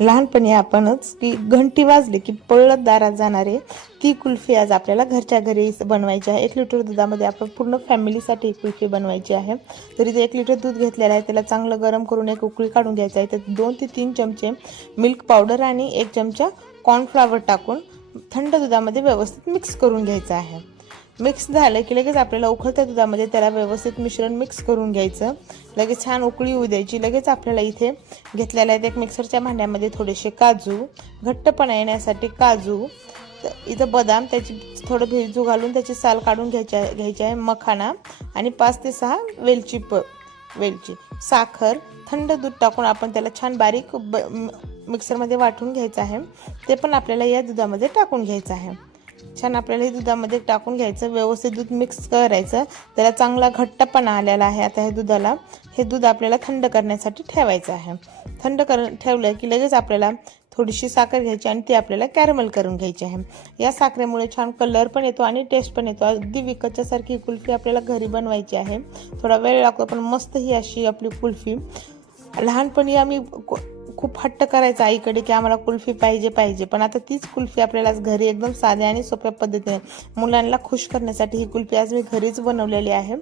लहानपणी आपणच की घंटी वाजली की पळत दारात जाणारे ती कुल्फी आज आपल्याला घरच्या घरी बनवायची आहे। 1 लिटर दुधामध्ये आपण पूर्ण फॅमिलीसाठी कुल्फी बनवायची आहे। तरी ते 1 लिटर दूध घेतलेलं आहे, त्याला चांगलं गरम करून एक उकळी काढून घ्यायची आहे। त्यात 2 ते 3 चमचे मिल्क पावडर आणि 1 चमचा कॉर्नफ्लॉवर टाकून थंड दुधामध्ये व्यवस्थित मिक्स करून घ्यायचं आहे। मिक्स झालं की लगेच आपल्याला उकळत्या दुधामध्ये त्याला व्यवस्थित मिश्रण मिक्स करून घ्यायचं। लगेच छान उकळी येऊ द्यायची। लगेच आपल्याला इथे घेतलेल्या आहेत एक मिक्सरच्या भांड्यामध्ये थोडेसे काजू, घट्टपणा येण्यासाठी काजू, इथं बदाम त्याची थोडं भिजू घालून त्याची साल काढून घ्यायची आहे, मखाना आणि 5 ते 6 वेलची, साखर, थंड दूध टाकून आपण त्याला छान बारीक मिक्सरमध्ये वाटून घ्यायचं आहे। ते पण आपल्याला या दुधामध्ये टाकून घ्यायचं आहे। छान आपल्याला हे दुधामध्ये टाकून घ्यायचं, व्यवस्थित दूध मिक्स करायचं, त्याला चांगला घट्टपणा आलेला आहे। आता हे दूध आपल्याला थंड करण्यासाठी ठेवायचं आहे। ठेवलं की लगेच आपल्याला थोडीशी साखर घ्यायची आणि ती आपल्याला कॅरमल करून घ्यायची आहे। या साखरेमुळे छान कलर पण येतो आणि टेस्ट पण येतो। अगदी विकतच्या सारखी कुल्फी आपल्याला घरी बनवायची आहे। थोडा वेळ लागतो पण मस्त ही अशी आपली कुल्फी। लहानपणी आम्ही खूप हट्ट करायचा आईकडे की आम्हाला कुल्फी पाहिजे, पण आता तीच कुल्फी आपल्याला घरी एकदम साध्या आणि सोप्या पद्धतीने मुलांना खुश करण्यासाठी ही कुल्फी आज मी घरीच बनवलेली आहे।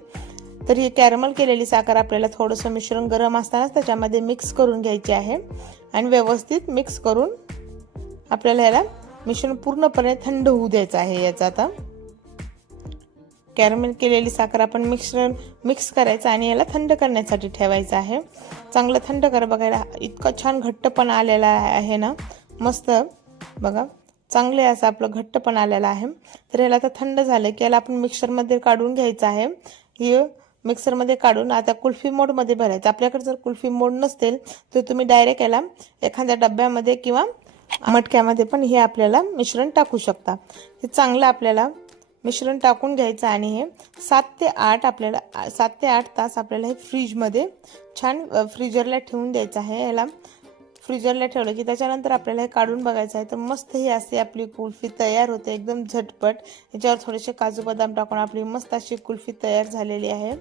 तर ही कॅरमल केलेली साखर आपल्याला थोडंसं मिश्रण गरम असतानाच त्याच्यामध्ये मिक्स करून घ्यायची आहे आणि व्यवस्थित मिक्स करून आपल्याला याला मिश्रण पूर्णपणे थंड होऊ द्यायचं आहे। याचा आता कॅरमल केलेली साखर आपण मिक्स करायचं आणि याला थंड करण्यासाठी ठेवायचं आहे। चांगलं थंड कर, बघायला इतका छान घट्टपणा आलेला आहे ना, मस्त बघा चांगले असं आपलं घट्टपणा आलेला आहे। तर याला आता थंड झालं की याला आपण मिक्सरमध्ये काढून घ्यायचं आहे। हे मिक्सरमध्ये काढून आता कुल्फी मोडमध्ये भरायचं। आपल्याकडे जर कुल्फी मोड नसेल तर तुम्ही डायरेक्ट याला एखाद्या डब्यामध्ये किंवा मटक्यामध्ये पण हे आपल्याला मिश्रण टाकू शकता। हे चांगलं आपल्याला मिश्रण टाकून घ्यायचं आणि हे 7 ते 8 तास आपल्याला हे फ्रीजमध्ये छान फ्रीजरला ठेवून द्यायचं आहे। याला फ्रीजरला ठेवलं की त्याच्यानंतर आपल्याला हे काढून बघायचं आहे। तर मस्त ही अशी आपली कुल्फी तयार होते, एकदम झटपट। याच्यावर थोडेसे काजू बदाम टाकून आपली मस्त अशी कुल्फी तयार झालेली आहे।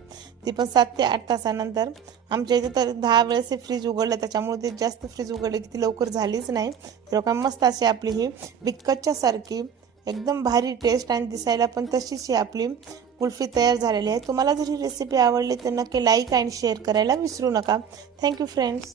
ती पण 7 ते 8 तासानंतर। आमच्या इथे तर 10 वेळेस फ्रीज उघडलं, त्याच्यामुळे ते जास्त फ्रीज उघडले की ती लवकर झालीच नाही। तर का मस्त अशी आपली ही विकतच्या सारखी एकदम भारी टेस्ट आणि दिसायला पण तशीच ही आपली कुल्फी तयार झालेली आहे। तुम्हाला जर ही रेसिपी आवडली तर नक्की लाईक आणि शेअर करायला विसरू नका। Thank you friends.